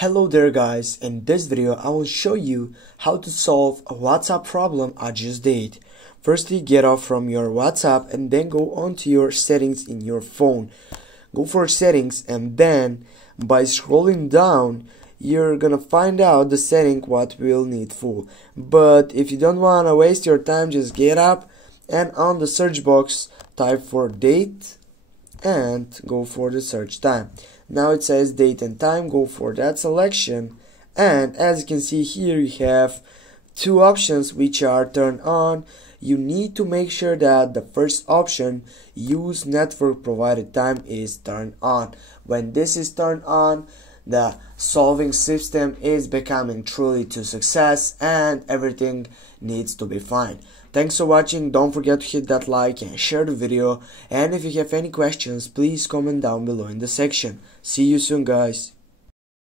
Hello there guys, in this video I will show you how to solve a WhatsApp problem I just did. Firstly, get off from your WhatsApp and then go on to your settings in your phone. Go for settings and then by scrolling down you're gonna find out the setting what we'll need for. But if you don't wanna waste your time, just get up and on the search box type for date and go for the search time. Now it says date and time, go for that selection, and as you can see here you have two options which are turned on. You need to make sure that the first option, use network provided time, is turned on. When this is turned on, the solving system is becoming truly to success and everything needs to be fine. Thanks for watching. Don't forget to hit that like and share the video, and if you have any questions please comment down below in the section. See you soon guys.